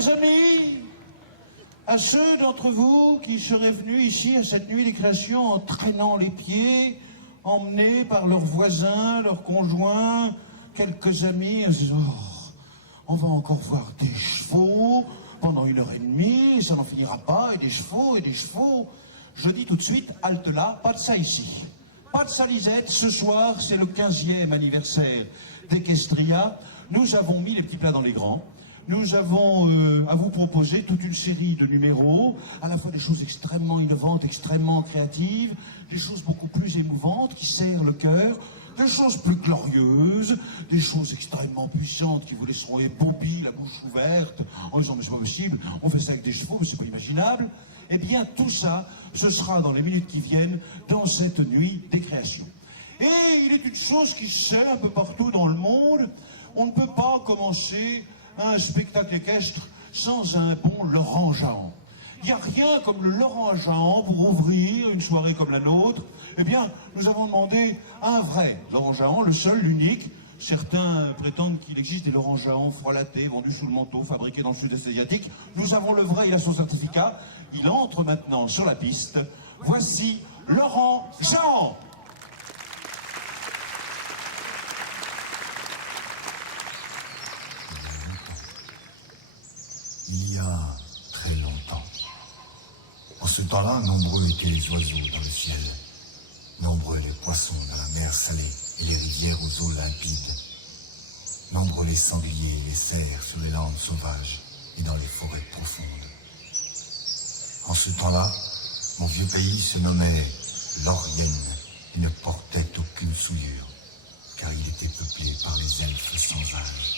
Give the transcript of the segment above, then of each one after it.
chers amis, à ceux d'entre vous qui seraient venus ici à cette nuit des créations en traînant les pieds, emmenés par leurs voisins, leurs conjoints, quelques amis, en se disant oh, on va encore voir des chevaux pendant 1h30, et ça n'en finira pas, et des chevaux, et des chevaux. Je dis tout de suite, halte là, pas de ça ici. Pas de ça, Lisette. Ce soir, c'est le 15e anniversaire d'Equestria. Nous avons mis les petits plats dans les grands. Nous avons à vous proposer toute une série de numéros, à la fois des choses extrêmement innovantes, extrêmement créatives, des choses beaucoup plus émouvantes qui serrent le cœur, des choses plus glorieuses, des choses extrêmement puissantes qui vous laisseront ébobis, la bouche ouverte, en disant mais c'est pas possible, on fait ça avec des chevaux, mais c'est pas imaginable. Eh bien, tout ça, ce sera dans les minutes qui viennent, dans cette nuit des créations. Et il est une chose qui se sait un peu partout dans le monde, on ne peut pas commencer un spectacle équestre sans un bon Laurent Jahan. Il n'y a rien comme le Laurent Jahan pour ouvrir une soirée comme la nôtre. Eh bien, nous avons demandé un vrai Laurent Jahan, le seul, l'unique. Certains prétendent qu'il existe des Laurent Jahan frelatés, vendus sous le manteau, fabriqués dans le sud-est asiatique. Nous avons le vrai, il a son certificat. Il entre maintenant sur la piste. Voici Laurent Jahan. Il y a très longtemps. En ce temps-là, nombreux étaient les oiseaux dans le ciel, nombreux les poissons dans la mer salée et les rivières aux eaux limpides, nombreux les sangliers et les cerfs sur les landes sauvages et dans les forêts profondes. En ce temps-là, mon vieux pays se nommait Lorien et ne portait aucune souillure, car il était peuplé par les elfes sans âge.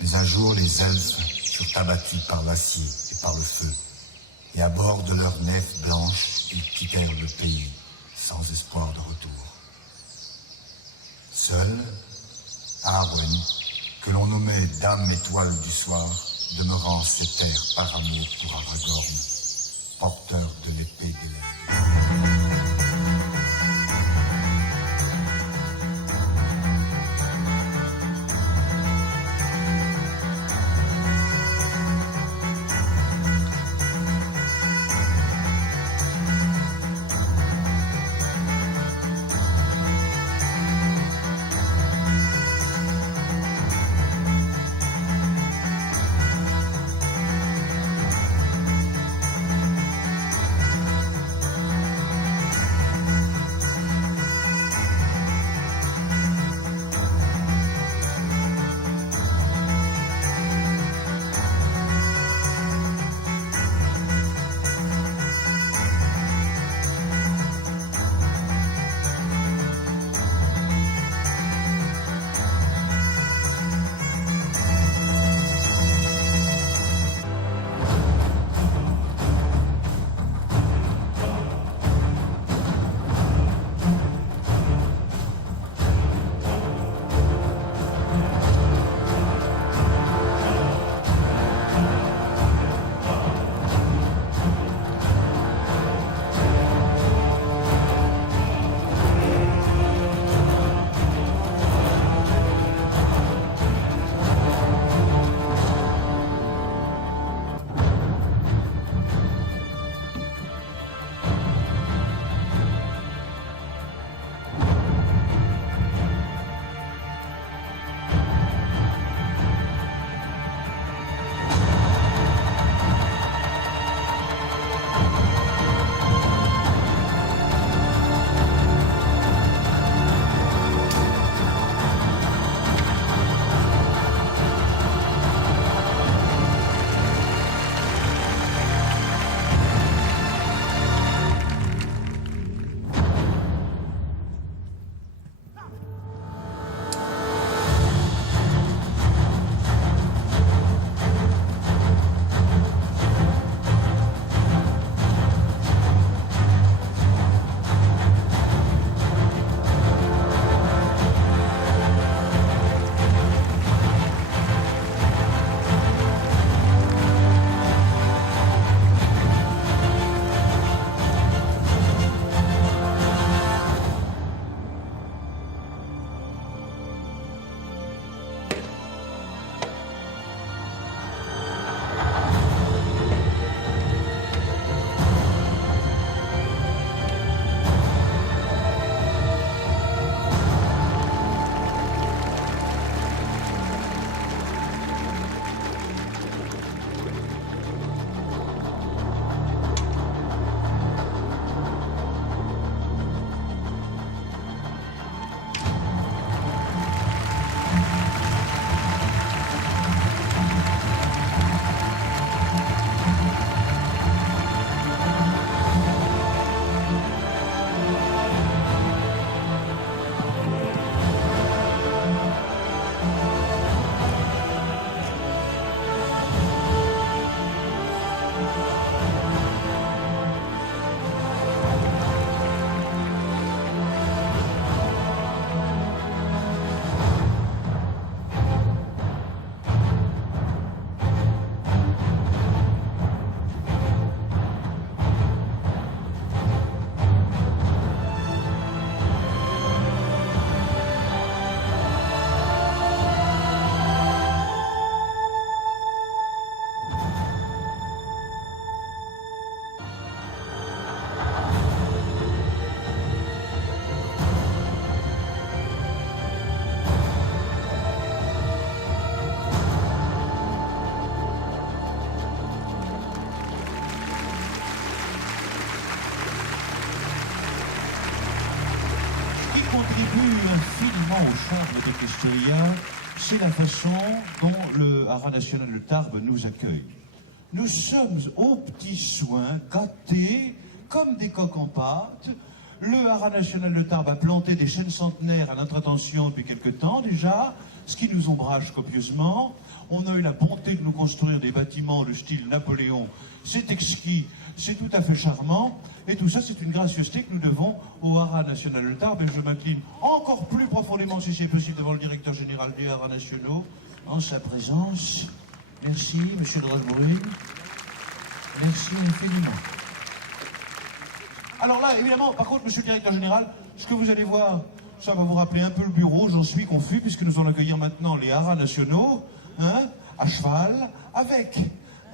Mais un jour, les elfes furent abattus par l'acier et par le feu, et à bord de leurs nefs blanches, ils quittèrent le pays sans espoir de retour. Seul, Arwen, que l'on nommait Dame Étoile du Soir, demeura en ces terres par amour pour Aragorn, porteur de l'épée d'Hélène. charme de Pistoia, c'est la façon dont le Haras national de Tarbes nous accueille. Nous sommes aux petits soins, gâtés, comme des coqs en pâte. Le Haras national de Tarbes a planté des chênes centenaires à notre attention depuis quelque temps déjà, ce qui nous ombrage copieusement. On a eu la bonté de nous construire des bâtiments de style Napoléon. C'est exquis, c'est tout à fait charmant. Et tout ça, c'est une gracieuseté que nous devons au Haras national de Tarbes. Et je m'incline encore plus profondément, si c'est possible, devant le directeur général du Haras nationaux, en sa présence. Merci, monsieur de Rochebrune. Merci infiniment. Alors là, évidemment, par contre, monsieur le directeur général, ce que vous allez voir, ça va vous rappeler un peu le bureau, j'en suis confus, puisque nous allons accueillir maintenant les Haras nationaux, hein, à cheval, avec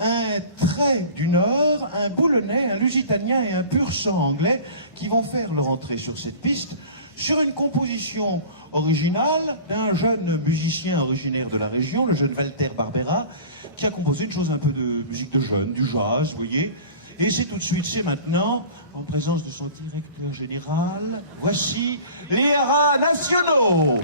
un trait du Nord, un boulonnais, un lusitanien et un pur sang anglais qui vont faire leur entrée sur cette piste, sur une composition originale d'un jeune musicien originaire de la région, le jeune Walter Barbera, qui a composé une chose un peu de musique de jeune, du jazz, vous voyez. Et c'est tout de suite, c'est maintenant, en présence de son directeur général, voici les Haras nationaux.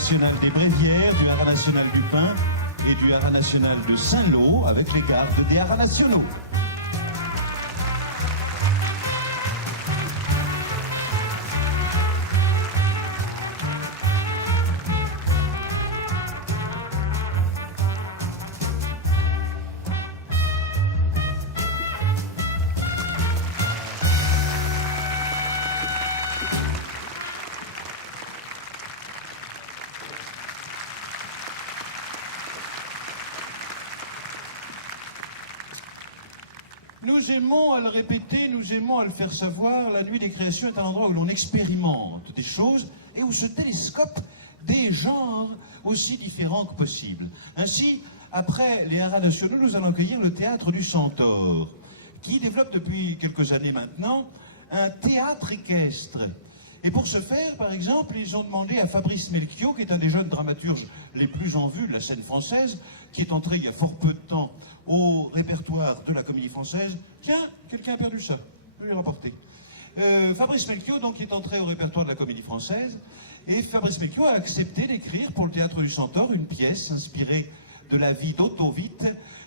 national des Brévières, du haras national du Pin et du haras national de Saint-Lô avec les gardes des haras nationaux. Nous aimons à le répéter, nous aimons à le faire savoir, la nuit des créations est un endroit où l'on expérimente des choses et où se télescopent des genres aussi différents que possible. Ainsi, après les haras nationaux, nous allons accueillir le Théâtre du Centaure, qui développe depuis quelques années maintenant un théâtre équestre. Et pour ce faire, par exemple, ils ont demandé à Fabrice Melchior, qui est un des jeunes dramaturges les plus en vue de la scène française, qui est entré il y a fort peu de temps au répertoire de la Comédie Française. Tiens, quelqu'un a perdu ça, je vais le rapporter. Fabrice Melchior, donc, qui est entré au répertoire de la Comédie Française, et Fabrice Melchior a accepté d'écrire pour le Théâtre du Centaure une pièce inspirée de la vie d'Otto Witt,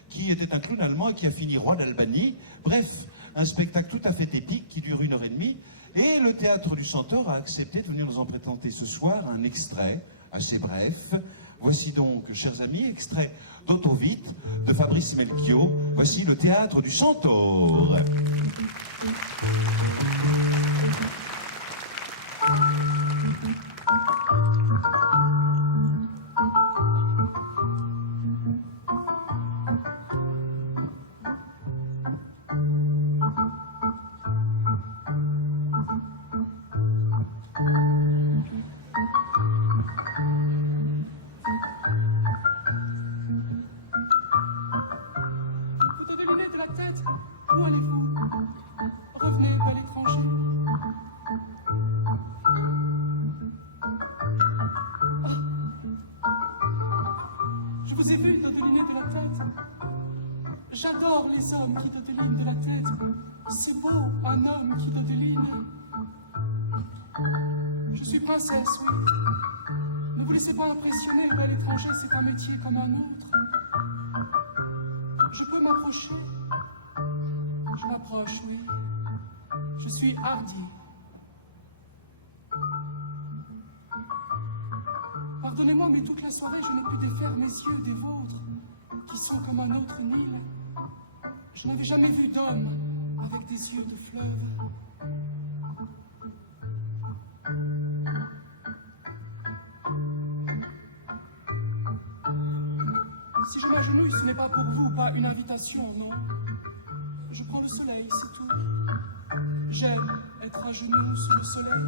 qui était un clown allemand et qui a fini roi d'Albanie. Bref, un spectacle tout à fait épique qui dure 1h30. Et le Théâtre du Centaure a accepté de venir nous en présenter ce soir un extrait assez bref. Voici donc, chers amis, extrait d'Otto Witt, de Fabrice Melchior. Voici le Théâtre du Centaure. J'adore les hommes qui dodelinent de la tête. C'est beau, un homme qui dodeline. Je suis princesse, oui. Ne vous laissez pas impressionner, le bel étranger, c'est un métier comme un autre. Je peux m'approcher. Je m'approche, oui. Je suis hardi. Pardonnez-moi, mais toute la soirée, je n'ai pu défaire mes yeux des vôtres, qui sont comme un autre Nil. Je n'avais jamais vu d'homme avec des yeux de fleuve. Si je m'agenouille, ce n'est pas pour vous, pas une invitation, non. Je prends le soleil, c'est tout. J'aime être à genoux sous le soleil.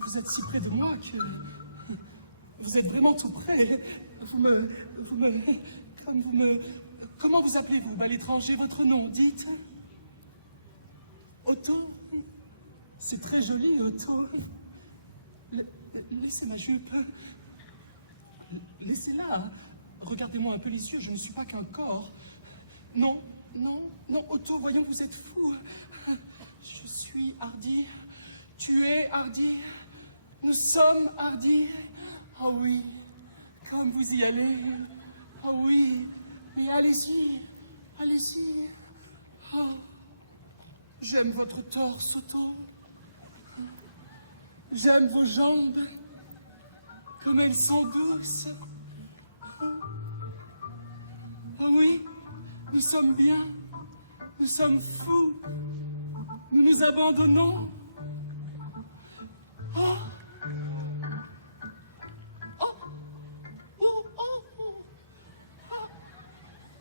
Vous êtes si près de moi que... Vous êtes vraiment tout près. Comment vous appelez-vous, bel étranger, votre nom, dites? Otto? C'est très joli, Otto. Laissez ma jupe. Laissez-la. Regardez-moi un peu les yeux, je ne suis pas qu'un corps. Non, Otto, voyons, vous êtes fou. Je suis hardi. Tu es hardi. Nous sommes hardis. Oh oui, comme vous y allez. Oh oui, et allez-y, allez-y. Oh, j'aime votre torse, Otto. J'aime vos jambes, comme elles sont douces. Oh oui, nous sommes bien, nous sommes fous, nous nous abandonnons. Oh!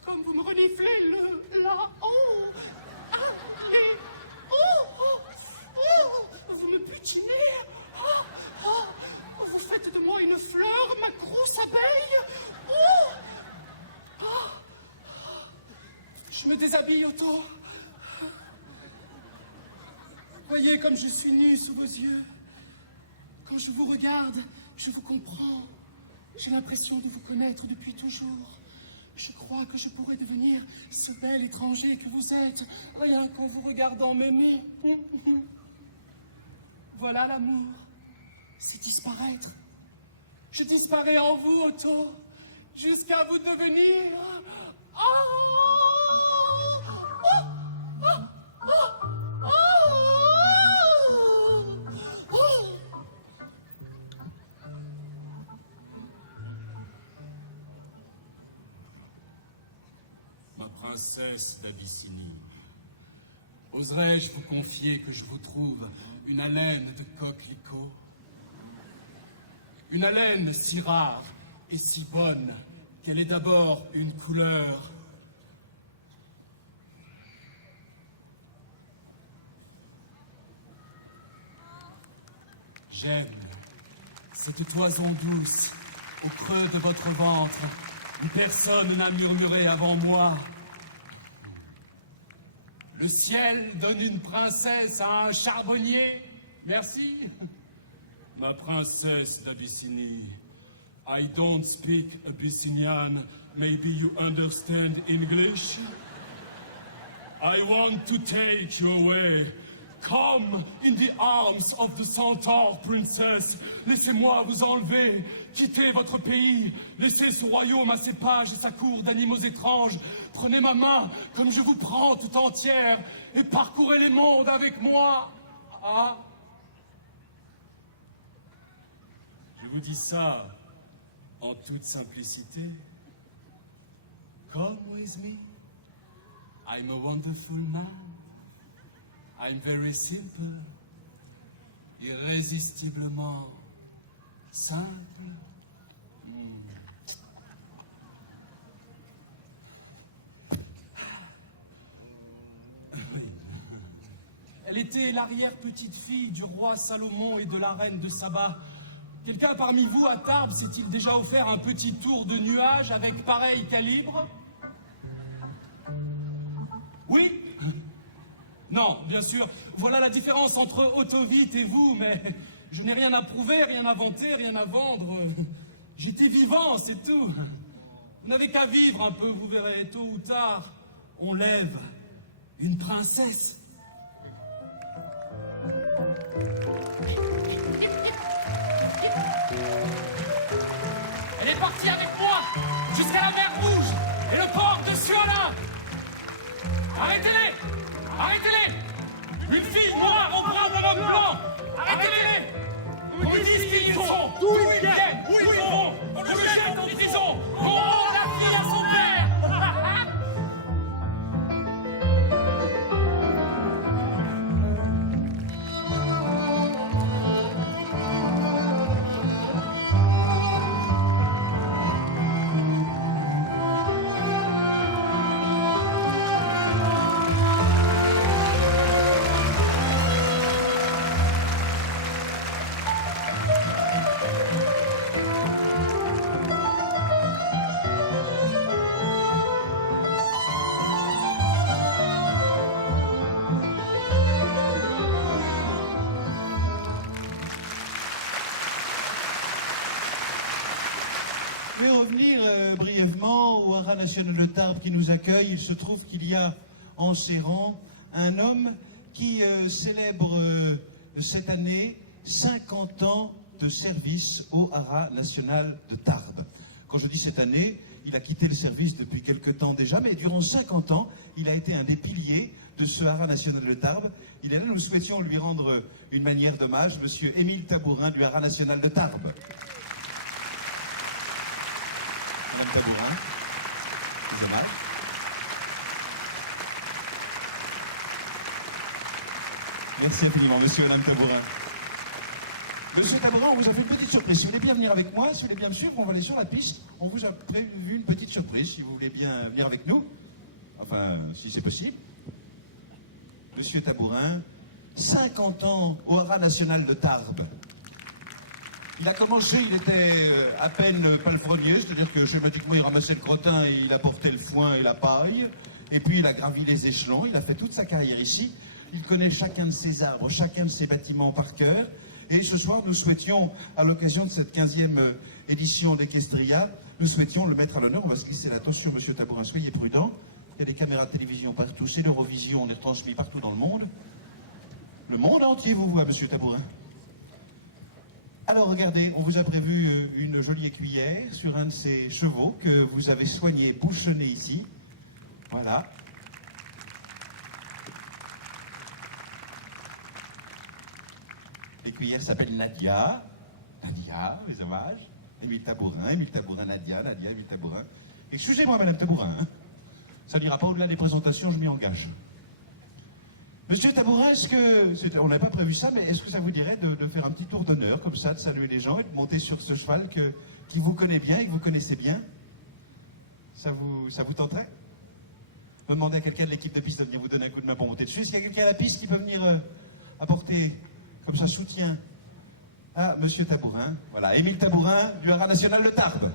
Comme vous me reniflez là. Oh! Ah! Vous me butinez. Vous faites de moi une fleur, ma grosse abeille. Je me déshabille, Otto. Voyez comme je suis nue sous vos yeux. Quand je vous regarde, je vous comprends. J'ai l'impression de vous connaître depuis toujours. Je crois que je pourrais devenir ce bel étranger que vous êtes, rien qu'en vous regardant m'aimer. Voilà l'amour. C'est disparaître. Je disparais en vous, Otto, jusqu'à vous devenir... Ma princesse d'Abyssinie, oserais-je vous confier que je vous trouve une haleine de coquelicot? Une haleine si rare et si bonne qu'elle est d'abord une couleur. J'aime cette toison douce au creux de votre ventre où personne n'a murmuré avant moi. Le ciel donne une princesse à un charbonnier. Merci. Ma princesse d'Abyssinie, I don't speak Abyssinian. Maybe you understand English? I want to take you away. Come in the arms of the Centaur Princess. Laissez-moi vous enlever. Quittez votre pays. Laissez ce royaume à ses pages et sa cour d'animaux étranges. Prenez ma main comme je vous prends tout entière et parcourez les mondes avec moi. Ah. Je vous dis ça en toute simplicité. Come with me. I'm a wonderful man. I'm very simple. Irrésistiblement simple. Elle était l'arrière-petite-fille du roi Salomon et de la reine de Saba. Quelqu'un parmi vous, à Tarbes, s'est-il déjà offert un petit tour de nuage avec pareil calibre? Oui? Non, bien sûr. Voilà la différence entre Ottovite et vous, mais je n'ai rien à prouver, rien à vanter, rien à vendre. J'étais vivant, c'est tout. Vous n'avez qu'à vivre un peu, vous verrez, tôt ou tard, on lève une princesse. Elle est partie avec moi jusqu'à la mer Rouge et le port de Suana. Arrêtez-les! Arrêtez-les! Une fille noire au bras d'un homme blanc! Arrêtez-les! On me dit qui ils sont! D'où ils viennent! Où ils vont! On le jette en prison! On rend la fille à son père! Je vais revenir brièvement au Haras national de Tarbes qui nous accueille. Il se trouve qu'il y a en ses rangs un homme qui célèbre cette année 50 ans de service au Haras national de Tarbes. Quand je dis cette année, il a quitté le service depuis quelque temps déjà, mais durant 50 ans, il a été un des piliers de ce Haras national de Tarbes. Il est là, nous souhaitions lui rendre une manière d'hommage, monsieur Émile Tabourin du Haras national de Tarbes. Madame Tabourin, excusez-moi. Merci infiniment, monsieur et madame Tabourin. Monsieur Tabourin, on vous a fait une petite surprise. Si vous voulez bien venir avec moi, si vous voulez bien me suivre, on va aller sur la piste. On vous a prévu une petite surprise, si vous voulez bien venir avec nous. Enfin, si c'est possible. Monsieur Tabourin, 50 ans au Haras national de Tarbes. Il a commencé, il était à peine palefrenier, c'est-à-dire que schématiquement il ramassait le crottin et il apportait le foin et la paille. Et puis il a gravi les échelons, il a fait toute sa carrière ici. Il connaît chacun de ses arbres, chacun de ses bâtiments par cœur. Et ce soir, nous souhaitions, à l'occasion de cette 15e édition d'Equestria, nous souhaitions le mettre à l'honneur. On va se glisser l'attention, monsieur Tabourin, soyez prudent. Il y a des caméras de télévision partout, c'est l'Eurovision, on est retransmis partout dans le monde. Le monde entier vous voit, monsieur Tabourin. Alors regardez, on vous a prévu une jolie écuyère sur un de ces chevaux que vous avez soigné, bouchonné ici. Voilà. L'écuyère s'appelle Nadia. Nadia, les hommages. Émile Tabourin, Nadia, Émile Tabourin. Excusez-moi, Madame Tabourin. Hein. Ça n'ira pas au-delà des présentations, je m'y engage. Monsieur Tabourin, on n'avait pas prévu ça, mais est-ce que ça vous dirait de faire un petit tour d'honneur, comme ça, de saluer les gens et de monter sur ce cheval qui vous connaît bien et que vous connaissez bien? Ça vous tenterait? Je vais demander à quelqu'un de l'équipe de piste de venir vous donner un coup de main pour monter dessus. Est-ce qu'il y a quelqu'un à la piste qui peut venir apporter comme ça soutien à Monsieur Tabourin? Voilà, Émile Tabourin, du Haras National de Tarbes.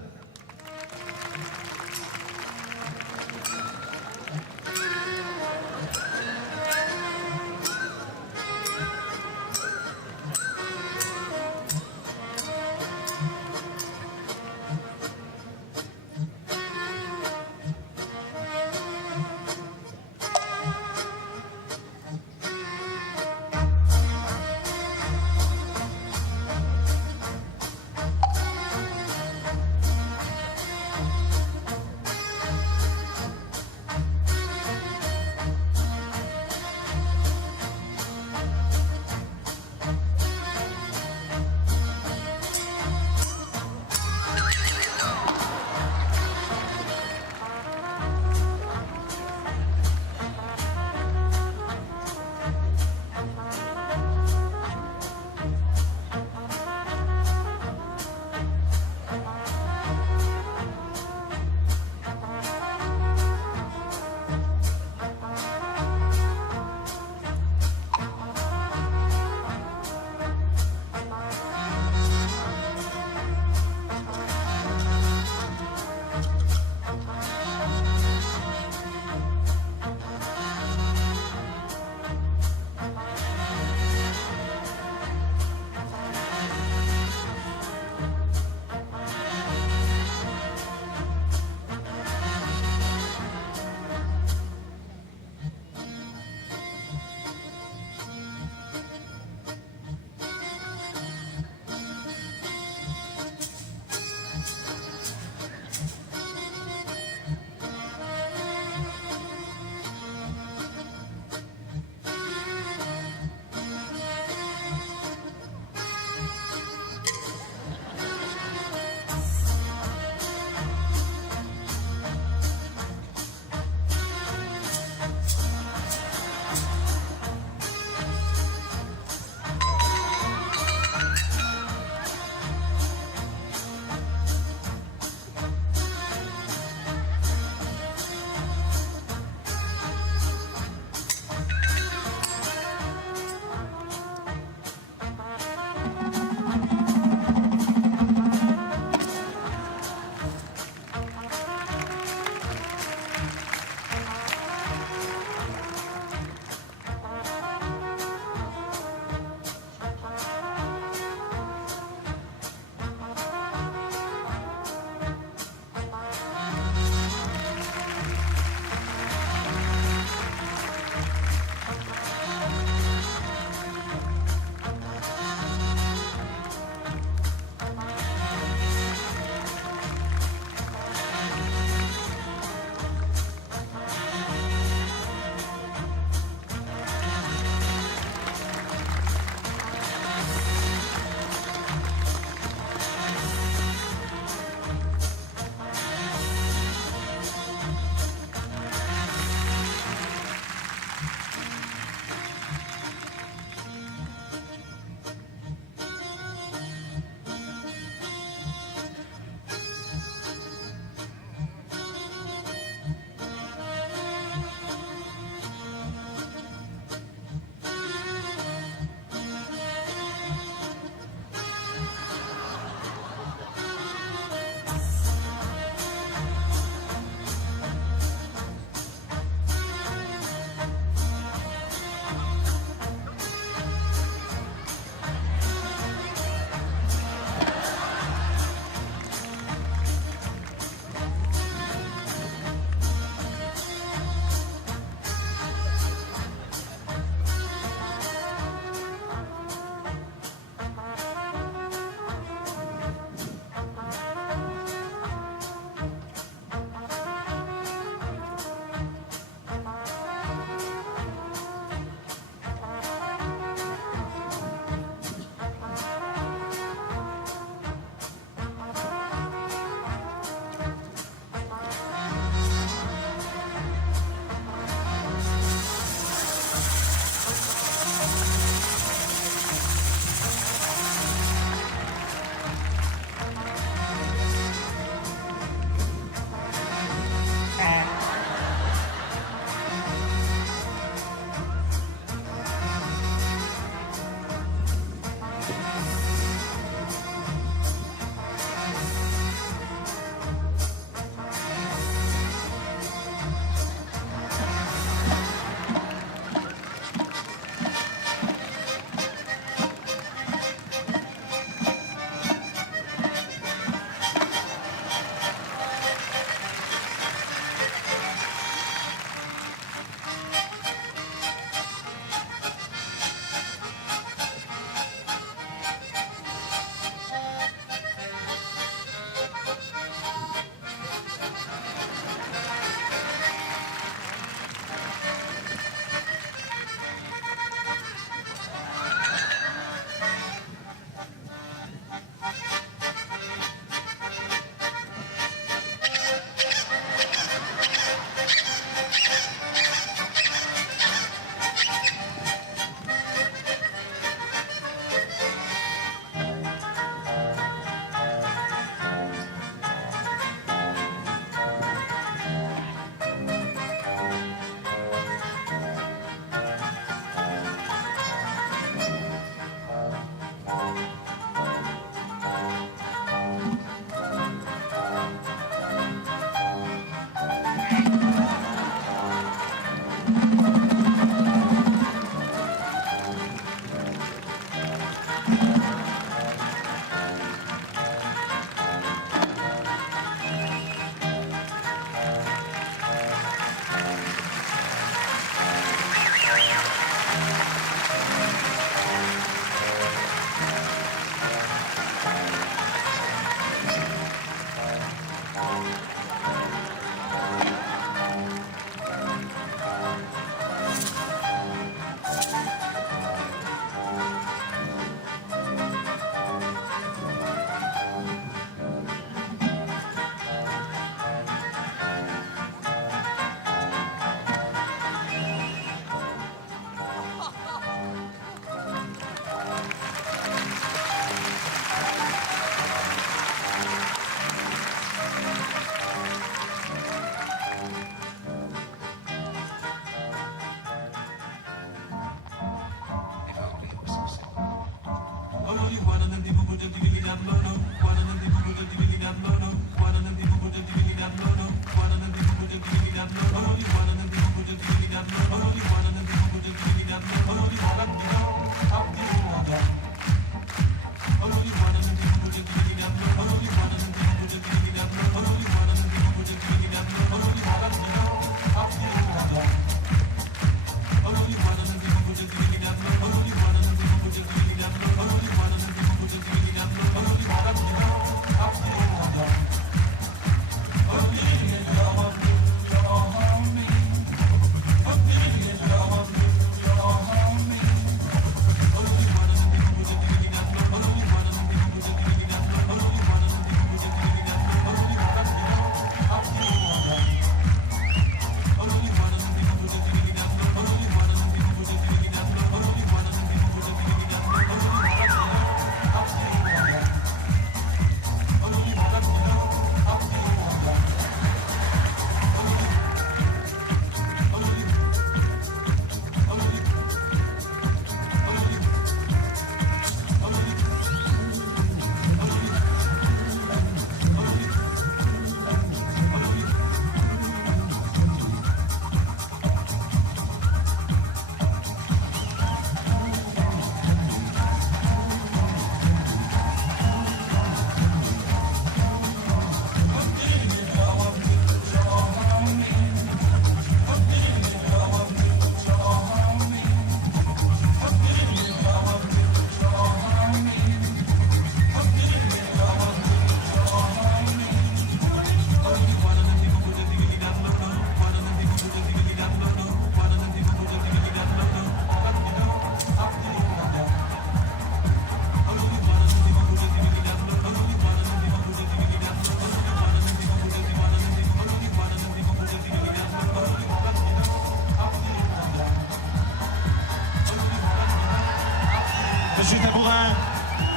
Monsieur Tabourin,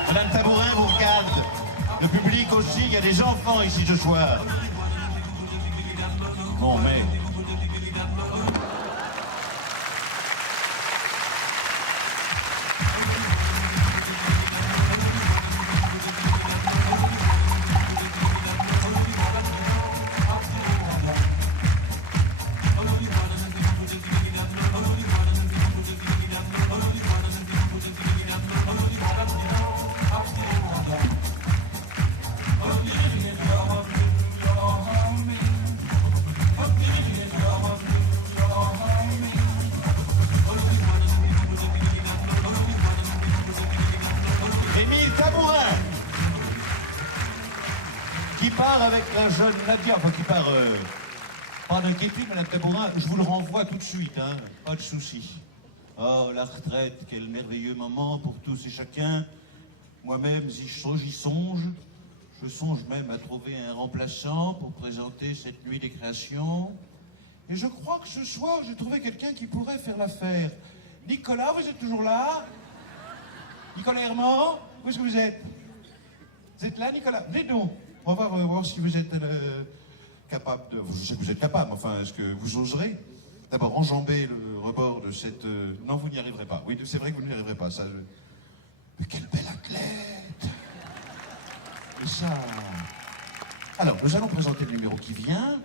Madame Tabourin vous regarde. Le public aussi, il y a des enfants ici ce soir. Bon, mais... Avec la jeune Nadia, enfin qui part, pas d'inquiétude, Madame Tabourin, je vous le renvoie tout de suite, hein, pas de souci. Oh, la retraite, quel merveilleux moment pour tous et chacun. Moi-même, j'y songe. Je songe même à trouver un remplaçant pour présenter cette nuit des créations. Et je crois que ce soir, j'ai trouvé quelqu'un qui pourrait faire l'affaire. Nicolas, vous êtes toujours là? Nicolas Herman, où est-ce que vous êtes? Vous êtes là, Nicolas? Venez donc. On va voir si vous êtes capable de... Je sais que vous êtes capable, enfin, est-ce que vous oserez d'abord enjamber le rebord de cette... Non, vous n'y arriverez pas. Oui, c'est vrai que vous n'y arriverez pas, ça... Mais quel bel athlète! Et ça... Alors, nous allons présenter le numéro qui vient.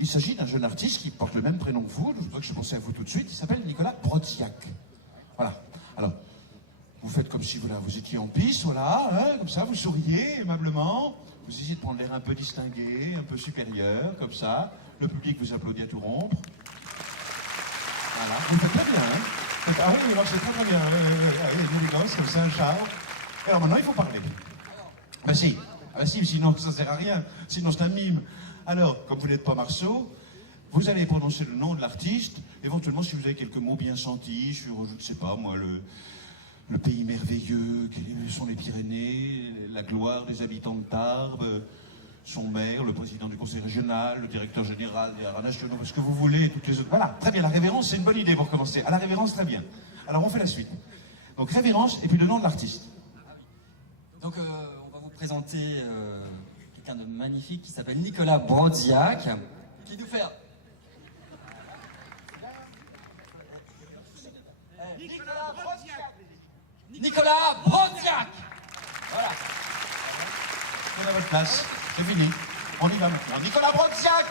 Il s'agit d'un jeune artiste qui porte le même prénom que vous, je pensais à vous tout de suite, il s'appelle Nicolas Brodziak. Voilà. Alors, vous faites comme si vous étiez en piste, voilà, hein, comme ça, vous souriez aimablement, vous essayez de prendre l'air un peu distingué, un peu supérieur, comme ça. Le public vous applaudit à tout rompre. Voilà, vous faites très bien, hein. Ah oui, alors c'est très bien, une élégance, comme ça, un charme. Et alors maintenant, il faut parler. Ben si, ah ben si, sinon ça sert à rien, sinon c'est un mime. Alors, comme vous n'êtes pas Marceau, vous allez prononcer le nom de l'artiste, éventuellement si vous avez quelques mots bien sentis sur, je ne sais pas moi, le pays merveilleux, quels sont les Pyrénées, la gloire des habitants de Tarbes, son maire, le président du conseil régional, le directeur général des arts nationaux, ce que vous voulez, toutes les autres. Voilà, très bien, la révérence, c'est une bonne idée pour commencer. À la révérence, très bien. Alors on fait la suite. Donc révérence et puis le nom de l'artiste. Donc on va vous présenter quelqu'un de magnifique qui s'appelle Nicolas Brodziak, qui nous fait... Nicolas Brodziak. Voilà. Prenez à votre place, c'est fini. On y va maintenant. Nicolas Brodziak.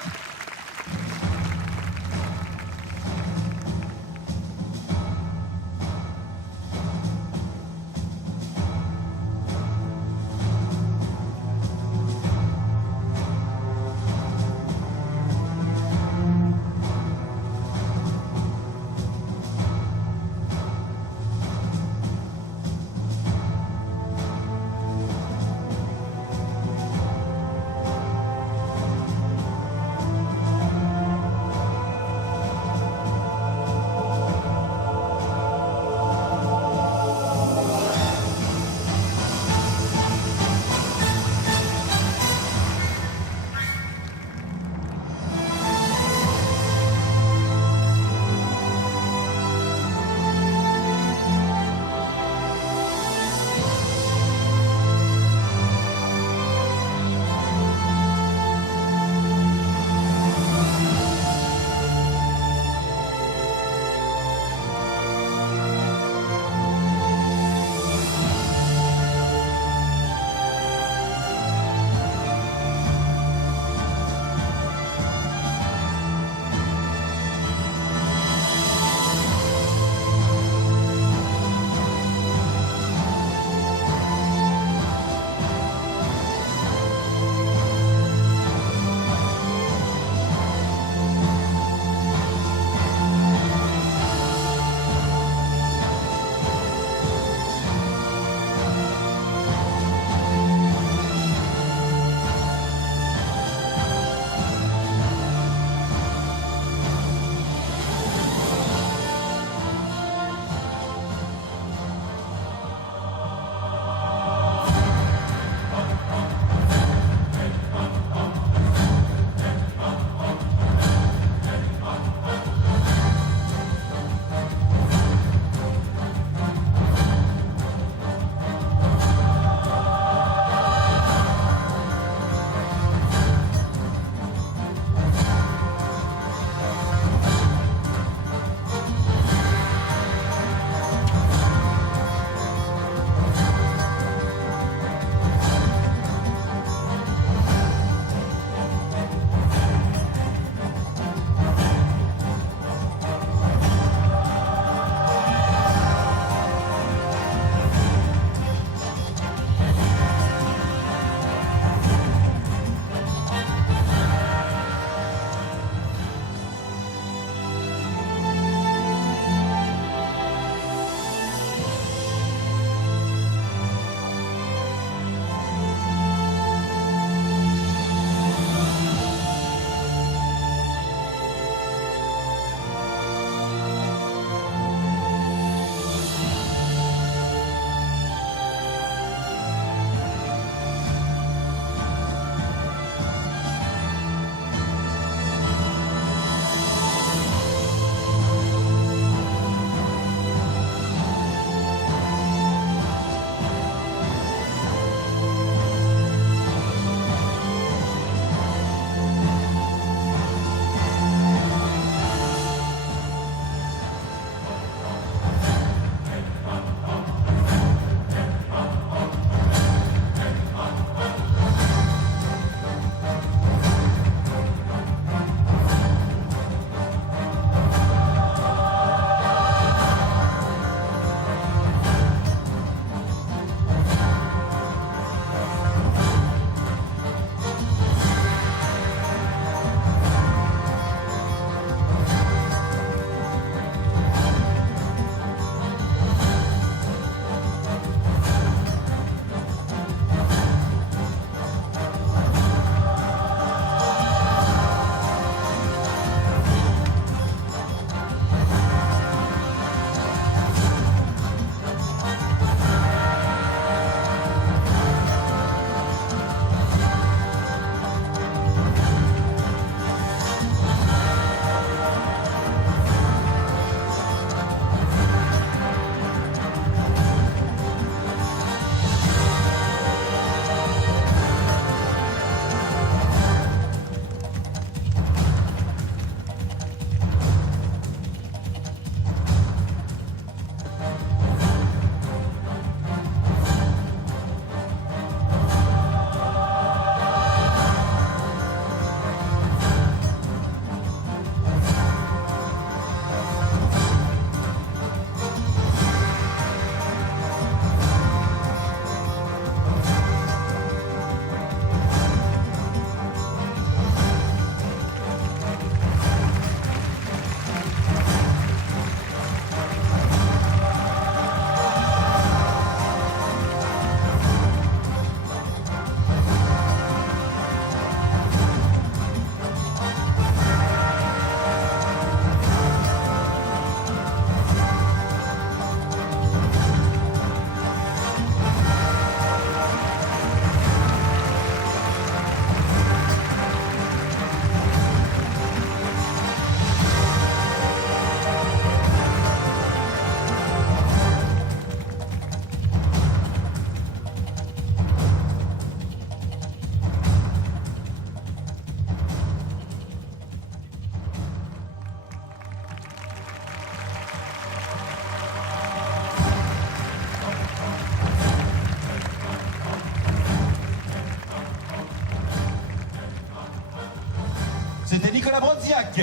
C'était Nicolas Brodziak.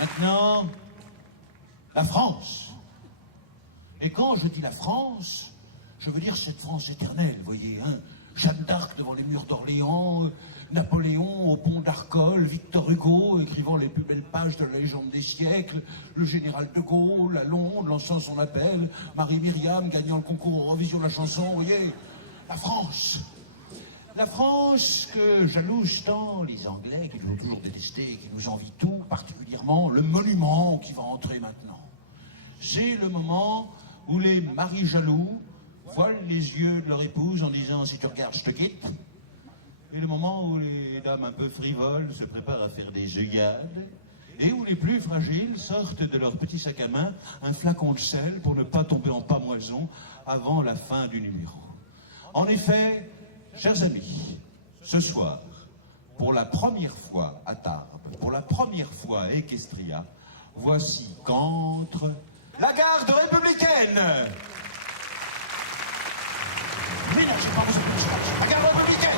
Maintenant, la France. Et quand je dis la France, je veux dire cette France éternelle, vous voyez, hein. Jeanne d'Arc devant les murs d'Orléans, Napoléon au pont d'Arcole, Victor Hugo écrivant les plus belles pages de la légende des siècles, le général de Gaulle à Londres lançant son appel, Marie-Myriam gagnant le concours Eurovision de la chanson, vous voyez, la France. La France que jalousent tant les Anglais, qui nous ont toujours détestés, qui nous envient tout, particulièrement le monument qui va entrer maintenant. C'est le moment où les maris jaloux voilent les yeux de leur épouse en disant « si tu regardes, je te quitte ». Et le moment où les dames un peu frivoles se préparent à faire des œillades, et où les plus fragiles sortent de leur petit sac à main un flacon de sel pour ne pas tomber en pamoison avant la fin du numéro. En effet, chers amis, ce soir, pour la première fois à Tarbes, pour la première fois à Équestria, voici qu'entre la garde républicaine. Oui, non, j'ai pas besoin de la garde républicaine.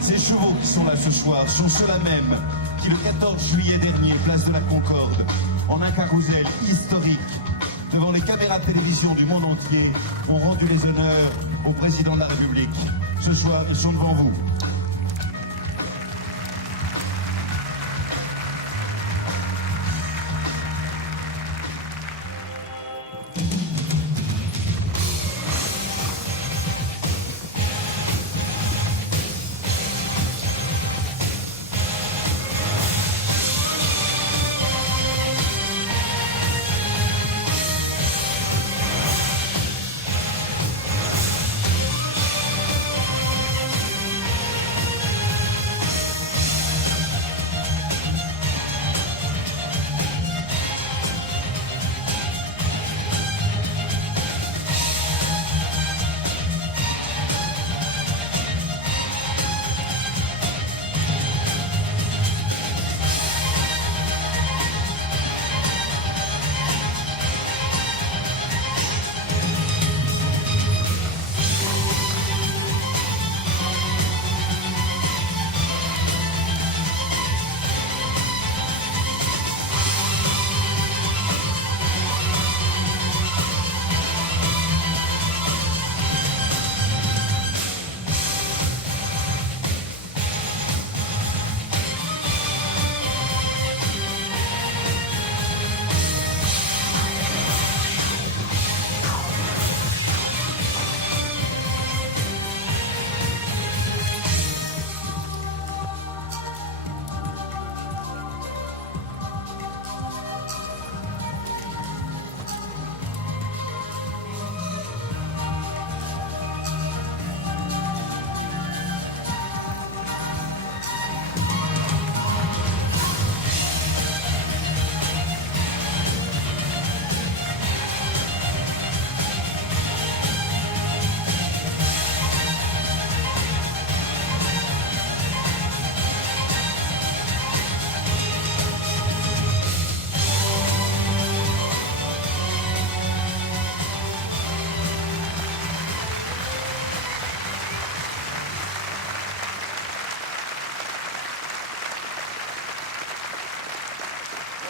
Ces chevaux qui sont là ce soir sont ceux-là même qui, le 14 juillet dernier, place de la Concorde, en un carrousel historique, devant les caméras de télévision du monde entier, ont rendu les honneurs au président de la République. Ce soir, ils sont devant vous.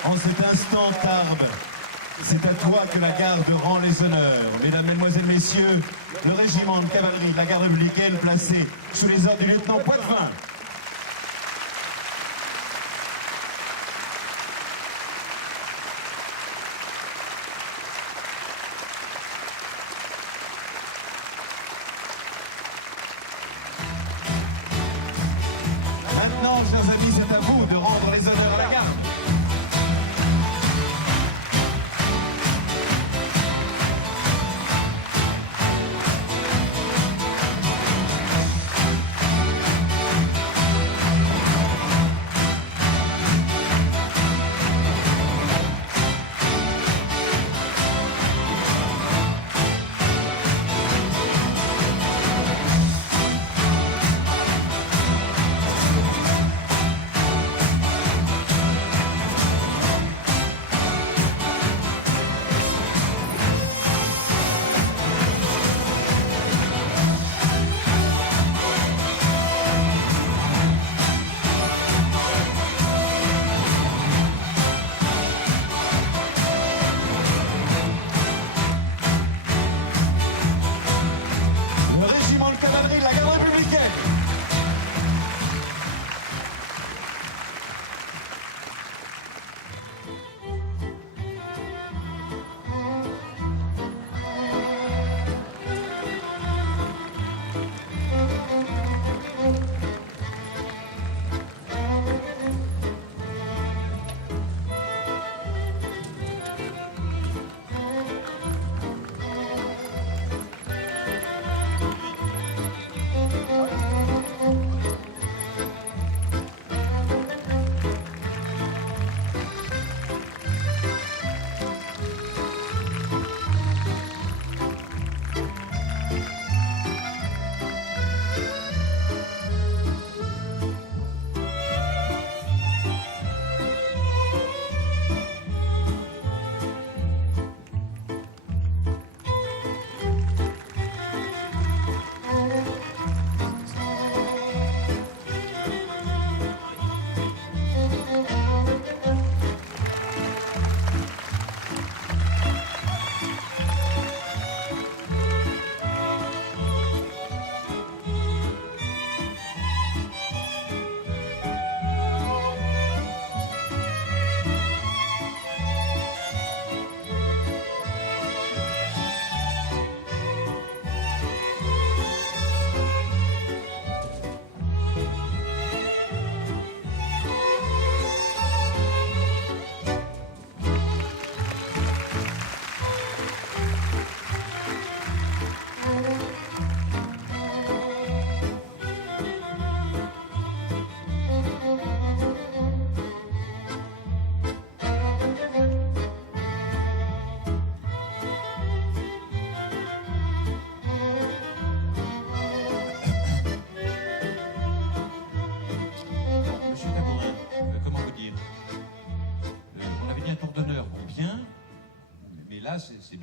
En cet instant, Tarbes, c'est à toi que la garde rend les honneurs. Mesdames, Mesdemoiselles, Messieurs, le régiment de cavalerie de la garde républicaine placé sous les ordres du lieutenant Poitvin. Maintenant, chers amis, c'est à vous de rendre les honneurs à la garde.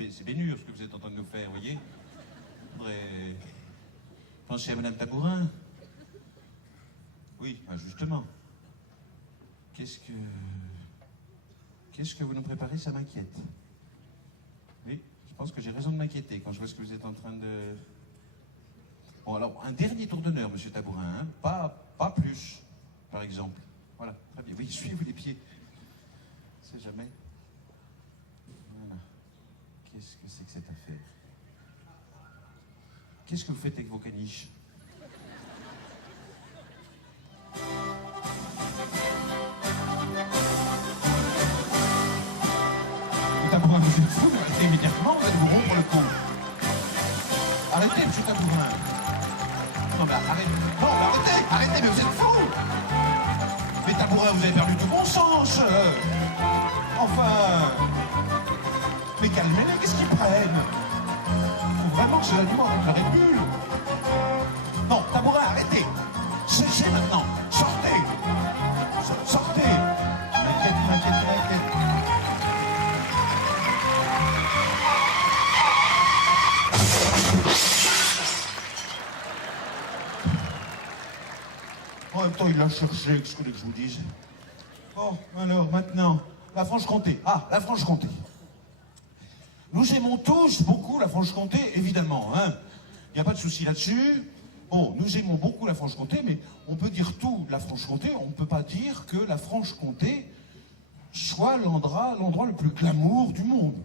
C'est bénure ce que vous êtes en train de nous faire, vous voyez. Je voudrais penser à Madame Tabourin. Oui, justement. Qu'est-ce que vous nous préparez, ça m'inquiète. Oui, je pense que j'ai raison de m'inquiéter quand je vois ce que vous êtes en train de... Bon, alors, un dernier tour d'honneur, Monsieur Tabourin, hein. Pas plus, par exemple. Voilà, très bien. Oui, suivez les pieds. On ne sait jamais. Voilà. Qu'est-ce que c'est que cette affaire? Qu'est-ce que vous faites avec vos caniches? Tabourin, vous êtes fou, arrêtez immédiatement, vous allez vous rompre le cou. Arrêtez, Monsieur Tabourin. Non, mais arrêtez. Non, mais arrêtez, mais vous êtes fou. Mais Tabourin, vous avez perdu tout bon sens. Enfin... Mais calmez-les, qu'est-ce qu'ils prennent? Faut vraiment que c'est l'aliment avec la Red Bull. Non, Tabourin, arrêtez. Cessez maintenant. Sortez. Sortez. M'inquiète. En même temps, il l'a cherché, qu'est-ce que je vous dise? Bon, alors, maintenant, La Franche-Comté. Ah, la Franche-Comté. Nous aimons tous beaucoup la Franche-Comté, évidemment. Hein. Il n'y a pas de souci là-dessus. Bon, nous aimons beaucoup la Franche-Comté, mais on peut dire tout de la Franche-Comté. On ne peut pas dire que la Franche-Comté soit l'endroit le plus glamour du monde.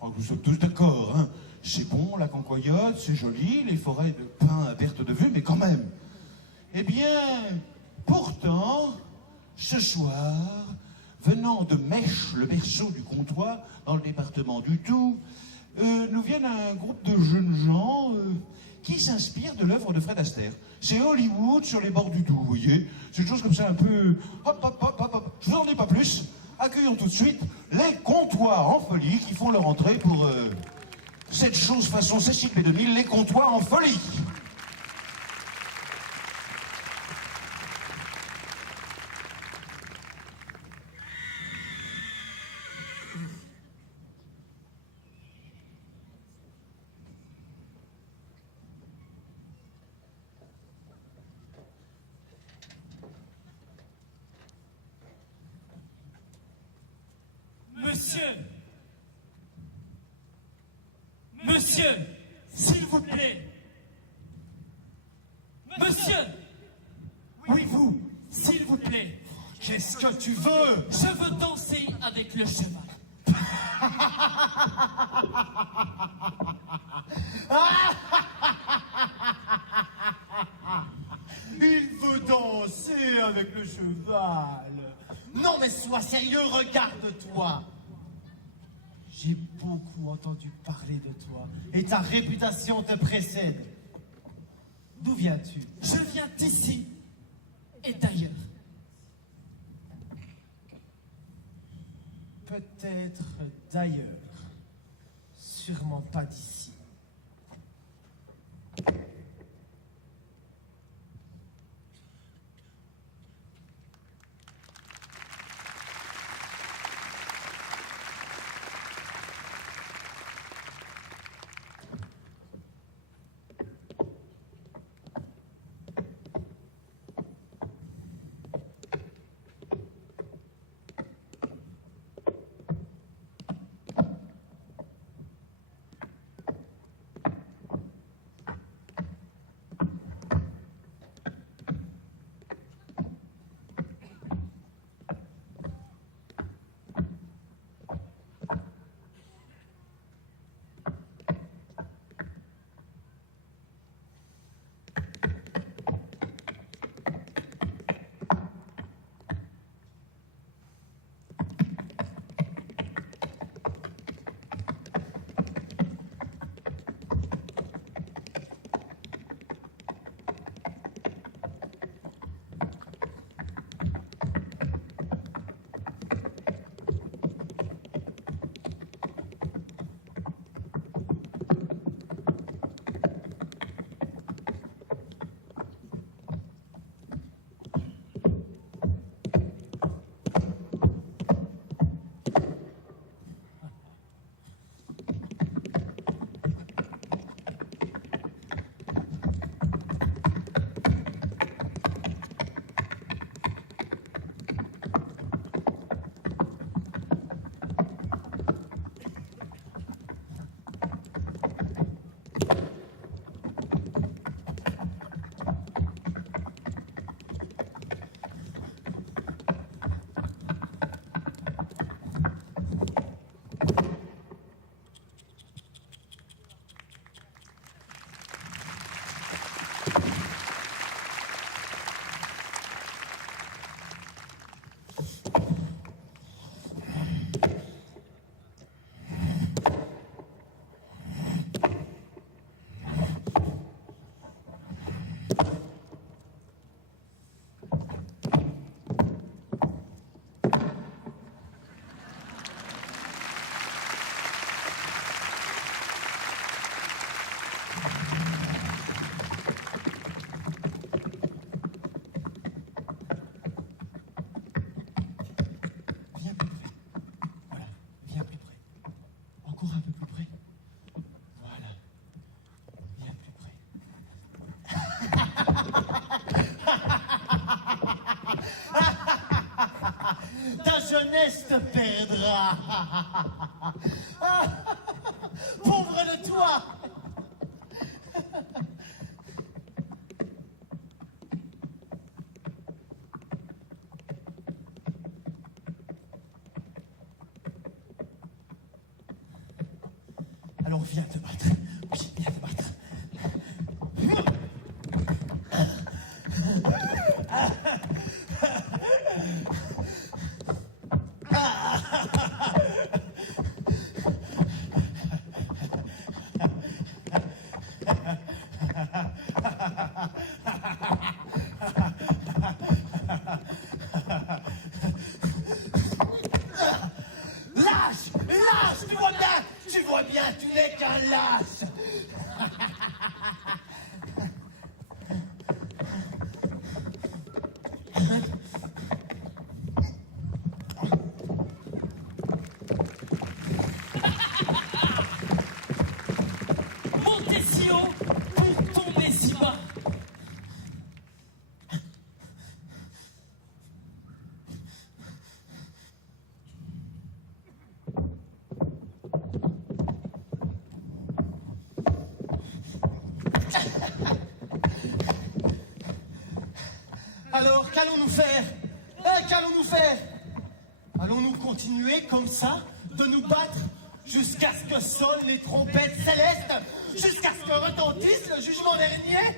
Oh, vous êtes tous d'accord, hein. C'est bon, la Cancoyote, c'est joli, les forêts de pins à perte de vue, mais quand même. Eh bien, pourtant, ce soir, venant de Mèche, le berceau du Comtois, dans le département du Doubs, nous viennent un groupe de jeunes gens qui s'inspirent de l'œuvre de Fred Astaire. C'est Hollywood sur les bords du Doubs, vous voyez. C'est une chose comme ça un peu... Hop, hop, hop, hop, hop. Je vous en dis pas plus. Accueillons tout de suite les Comtois en folie qui font leur entrée pour cette chose façon Cécile B2000, les Comtois en folie. Monsieur, s'il vous plaît. Monsieur, oui vous, s'il vous plaît. Qu'est-ce que tu veux? Je veux danser avec le cheval. Il veut danser avec le cheval. Non mais sois sérieux, regarde-toi. J'ai beaucoup entendu parler de toi et ta réputation te précède. D'où viens-tu? Je viens d'ici et d'ailleurs. Peut-être d'ailleurs. Sûrement pas d'ici. Pauvre de toi. Alors viens te battre. Oui, viens te battre. Lâche, lâche, tu vois bien, tu n'es qu'un lâche. Montez si haut pour tomber si bas. Alors, qu'allons-nous faire? Qu'allons-nous faire? Allons-nous continuer comme ça, de nous battre jusqu'à ce que sonnent les trompettes célestes, jusqu'à ce que retentisse le jugement dernier?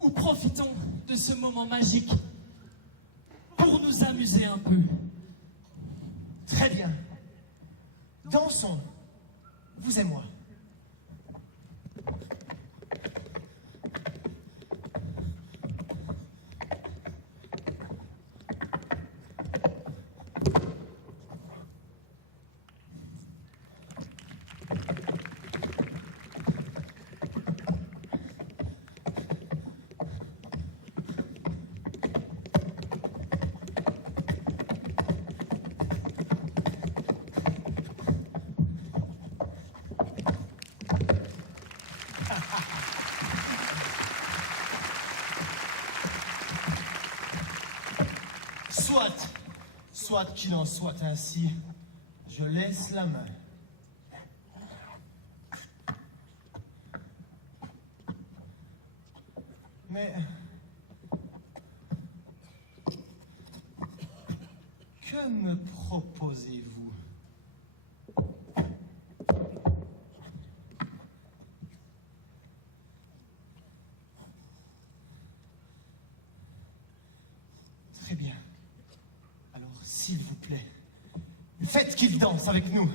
Ou profitons de ce moment magique pour nous amuser un peu. Très bien. Dansons, vous et moi. Soit qu'il en soit ainsi, je laisse la main. Mais que me proposez-vous? Très bien. Alors, s'il vous plaît, faites qu'il danse avec nous.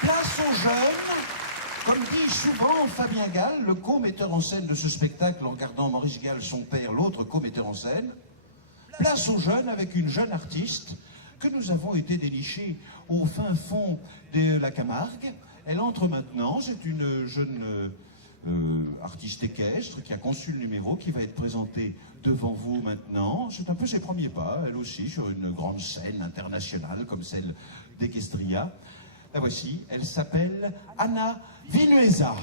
Place aux jeunes, comme dit souvent Fabien Gall, le co-metteur en scène de ce spectacle, en gardant Maurice Gall, son père, l'autre co-metteur en scène. Place aux jeunes avec une jeune artiste que nous avons été dénicher au fin fond de la Camargue. Elle entre maintenant, c'est une jeune artiste équestre qui a conçu le numéro, qui va être présentée devant vous maintenant. C'est un peu ses premiers pas, elle aussi, sur une grande scène internationale comme celle d'Equestria. La voici, elle s'appelle Anna Vinuesa.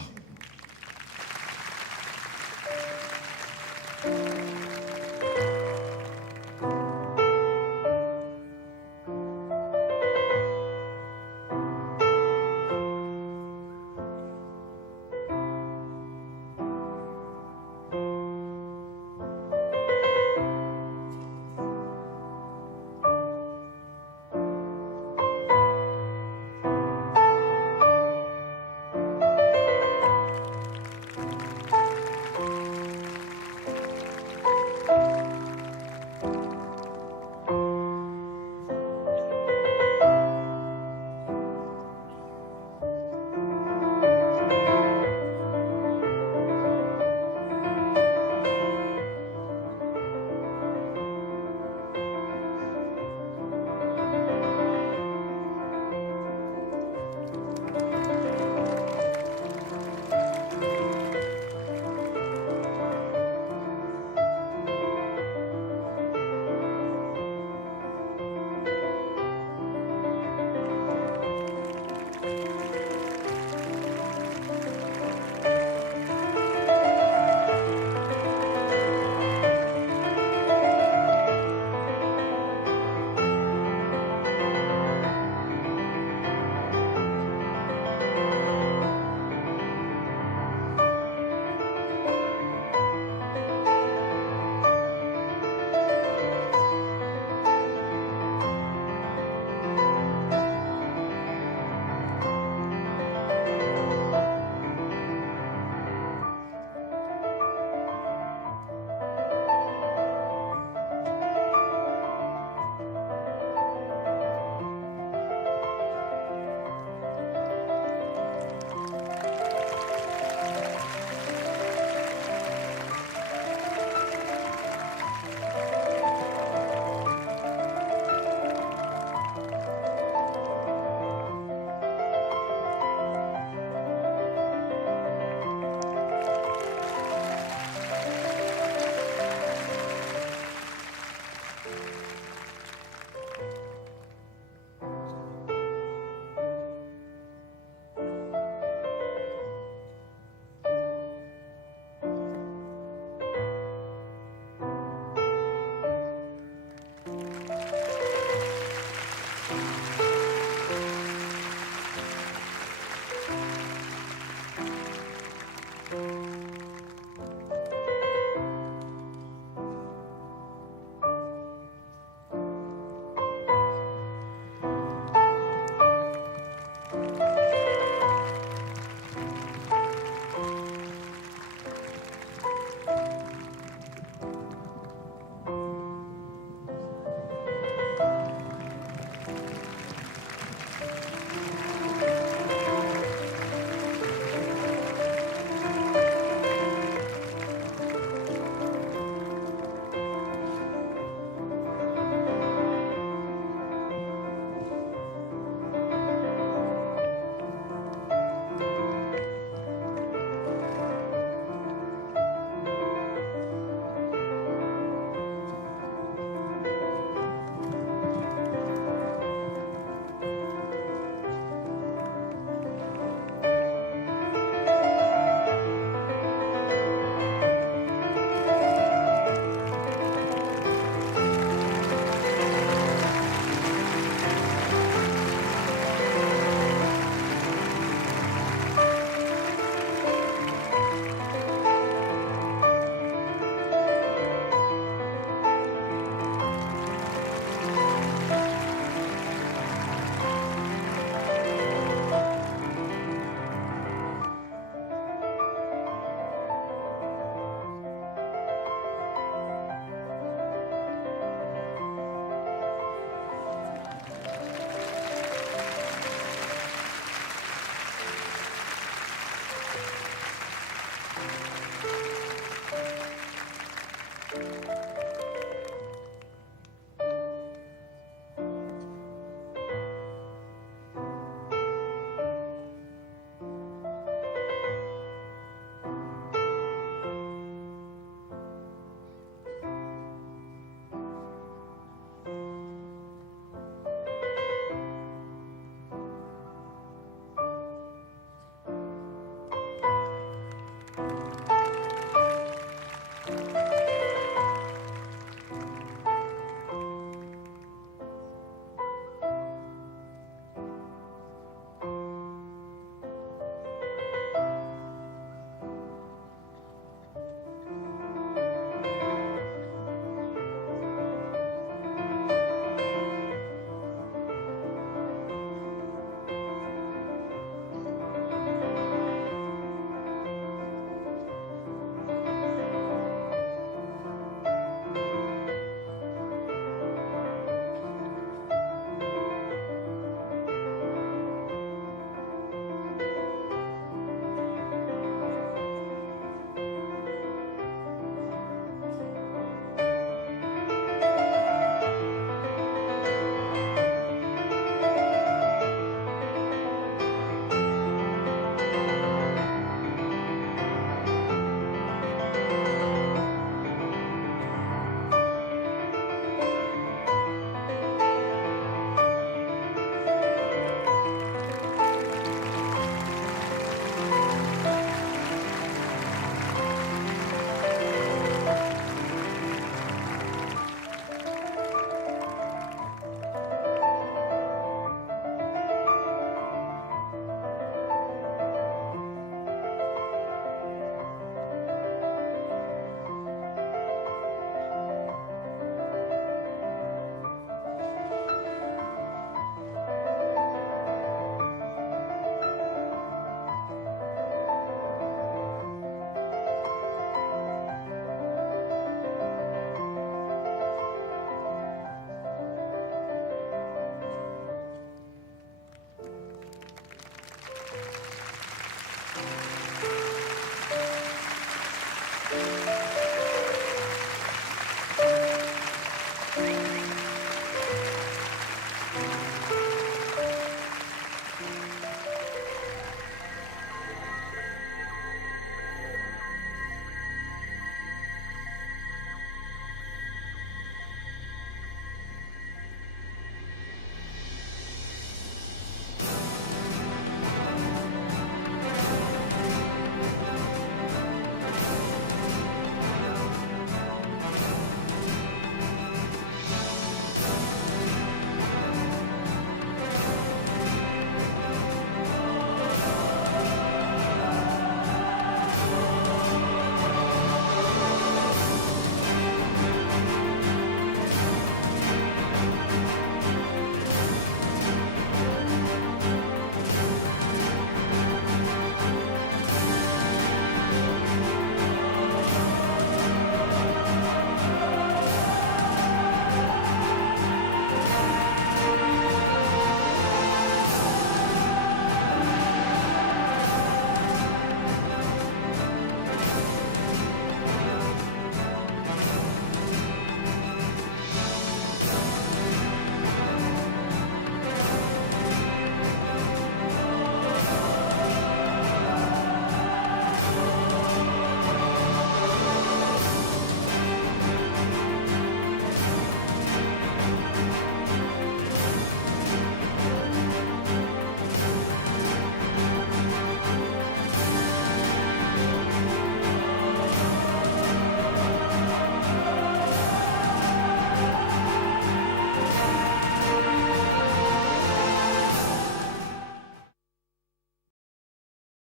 Thank